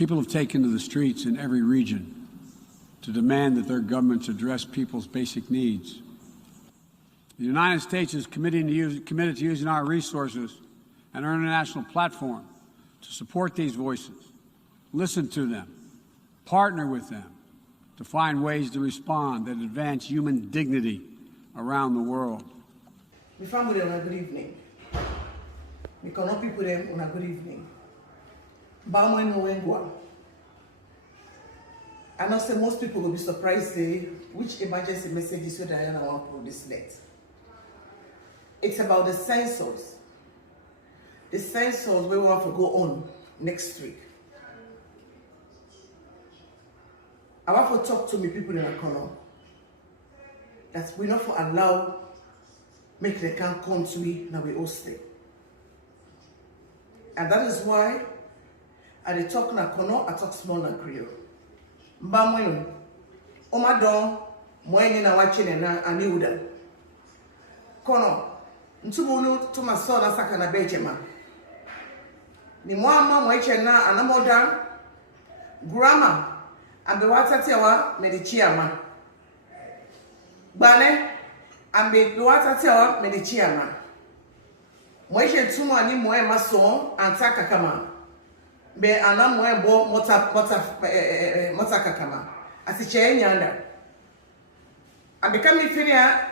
People have taken to the streets in every region to demand that their governments address people's basic needs. The United States is committed to using our resources and our international platform to support these voices, listen to them, partner with them to find ways to respond that advance human dignity around the world. My family, on a good evening. We cannot people them on a good evening. Bama no Wengwa. I know say most people will be surprised which emergency messages you Diana want to put this net. It's about the census. The census we want to go on next week. I want to talk to me people in the corner that we not for allow make the can come to we now we all stay. And that is why I talk na corner, I talk small na Creole. Mbamwenu, omadon, mwenye na wachene na aniuda. Kono, ntubunu tumasona saka na bejema. Ni mwama mweche na anamoda, grama, ambe watatiawa medichiama. Bane, ambe watatiawa medichiama. Mweche tumu ani mwe mason, antaka kama. Be anamwe bo mota kakama. Asiche nyanda. Ambekami finia,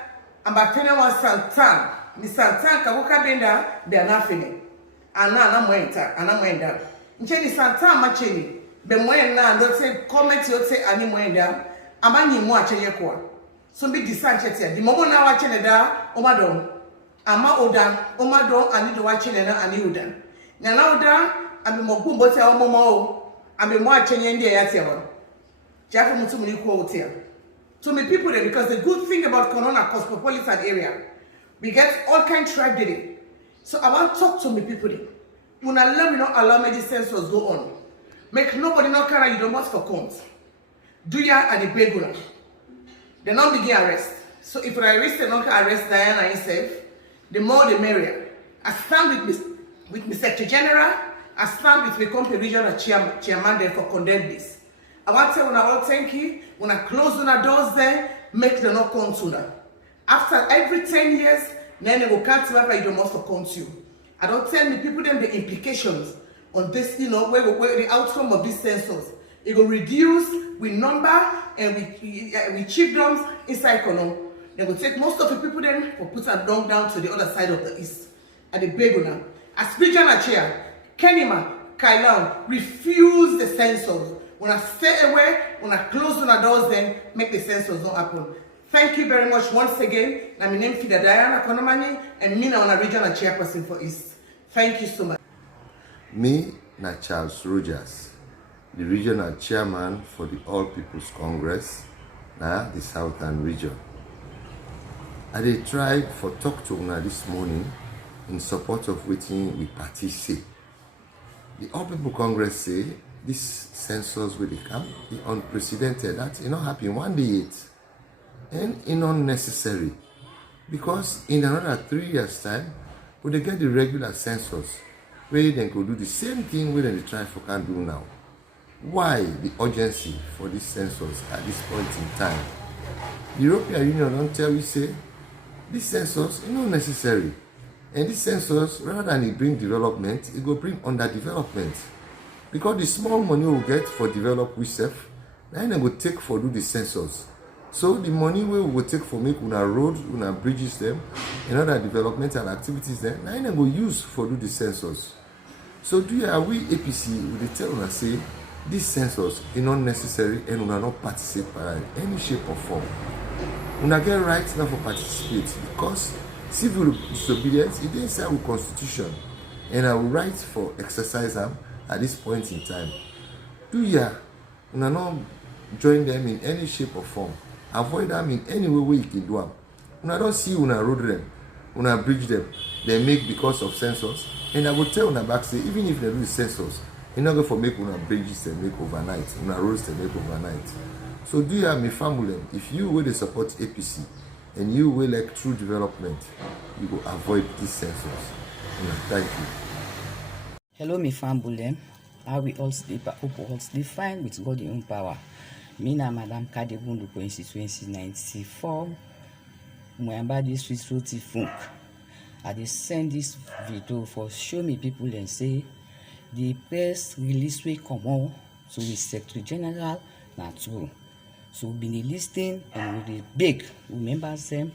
ambafina wa sultan. Ni sultan kakuka benda, be anafini. Anamwenda. Ncheni sultan macheni. Be mwenda, ndote comment yote ani mwenda. Ama ni mwa chenye kwa. Sumbi disanchetia. Di momo na wachene da, omadon. Ama odan, omadon anido wachene na ani odan. Nyana odan, ambe mogumbo te omomo ambe mo achenye ndi ya tewa jafu mutu muli ko hotel to me people there, because the good thing about Corona cosmopolitan area, we get all kind tribe there. So I want to talk to me people there. Una let me not allow me the census go on, make nobody not carry you don't want for count do ya at the begula they not begin arrest. So if I arrest they not arrest Diana himself, the more the merrier. I stand with me Secretary General. I stand with the company regional chairman there for condemn this. I want to tell you, all thank you. When I close the doors there, make them not come sooner. After every 10 years, then they will come to me, you don't must come to you. I don't tell me people them the implications on this, where the outcome of this census. It will reduce with number and with chiefdoms inside Kono. They will take most of the people then will put them down to the other side of the east at the Beguna. As regional chair, Kenima, Kailan, refuse the census. When I stay away, when I close the doors, then make the census not happen. Thank you very much once again. My name is Diana Konomani, and me now a regional chairperson for East. Thank you so much. Me, na Charles Rogers, the regional chairman for the All People's Congress, na the Southern region. I did try for talk to una this morning in support of waiting with party say. The All People Congress say this census will come be unprecedented. That not happen one day yet, and unnecessary, because in another 3 years' time, when they get the regular census, where they could do the same thing where they try for can do now. Why the urgency for this census at this point in time? The European Union don't tell you say this census is not necessary. And this census, rather than it bring development, it will bring underdevelopment. Because the small money we get for develop we self, then they will take for do the census. So the money we will take for make una road, una bridges them, and other developmental activities then, then they will use for do the census. So are we APC, we tell una say, this census is not necessary and una not participate in any shape or form. Una get right now for participate because civil disobedience is inside our constitution, and our right for exercise them at this point in time. Una not join them in any shape or form. Avoid them in any way you can do them. Una don't see una road them, una bridge them. They make because of census, and I will tell una back say even if they do the census, you're not going for make una bridges they make overnight, una roads they make overnight. So me family, if you will support APC and you will like true development, you will avoid this census. Thank you. Hello, me family. how we all sleep, hope all sleep fine with God's own power. Me na Madam Kadebundu constituency 94, Muyamba district Roti Funk. I dey send this video for show me people and say the press release we come on to the Secretary General na true. So we been listening and we dey beg remember them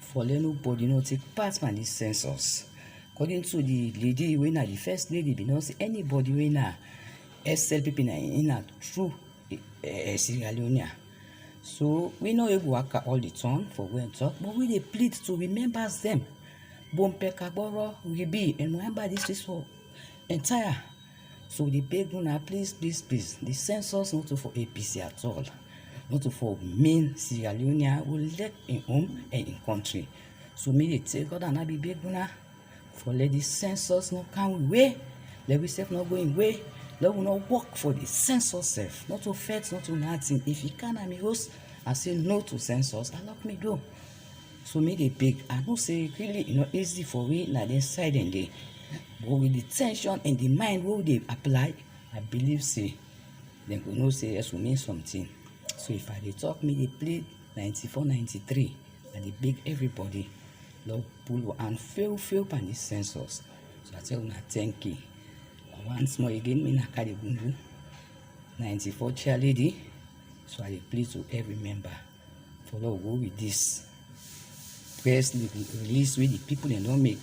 for let nobody not take part in this census. According to the lady, we na the first lady, be not see anybody we na SLPP na in a true Sierra Leone. So we know able work all the time for when talk, but we dey plead to remember them. Bompe Kaboro, Ribi, and remember this is for entire. So the beg una please. The census not for APC at all. Not for main Sierra Leone will let in home and in country. So me they take God and I be beg una for let the census not come away. Let we self not going away. Let we not work for the census self. Not to feds, not to nothing. If you can I'm host and say no to census, allow me do. So me they beg. I don't say really easy for we na the side and day. But with the tension and the mind where they apply, I believe say then we know say yes we mean something. So if I dey talk me they plead 94, 93 and they beg everybody Lord pull and fail pan this census. So I tell you thank you. Once more again, me na Kadebundu 94 chair lady. So I plead to every member for Lord go with this. Press release with the people and don't make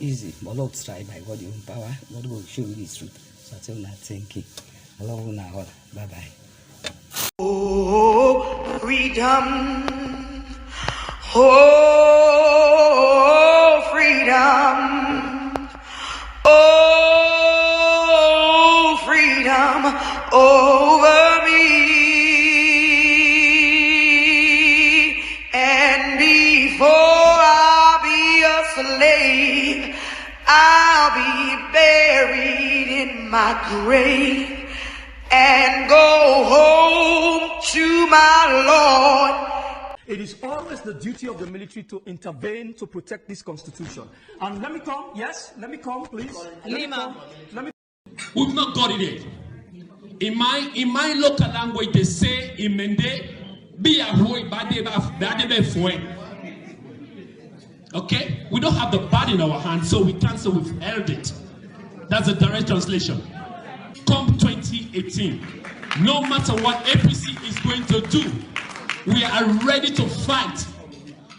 easy, but Lord try by God's own power. God will show you the truth. So I tell you thank you. Allah na all. Bye bye. Oh, freedom. Oh, freedom. Oh, freedom over me. And before I'll be a slave, I'll be buried in my grave and go home to my Lord. It is always the duty of the military to intervene to protect this constitution. And let me come, please. We've not got it yet. In my local language, they say in Mende, be a boy, okay? We don't have the bad in our hands, so we can't say we've held it. That's the direct translation. Come 2018, no matter what APC is going to do, we are ready to fight.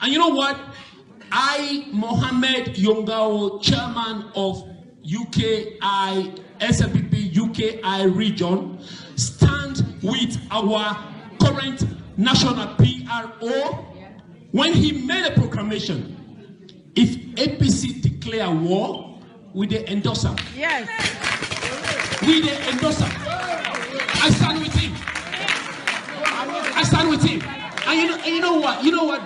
And you know what? I, Mohammed Yongao, chairman of UKI, SLPP UKI region, stand with our current national PRO when he made a proclamation. If APC declare war, we they endorse him. Yes. We they endorse him. I stand with him. And you know what?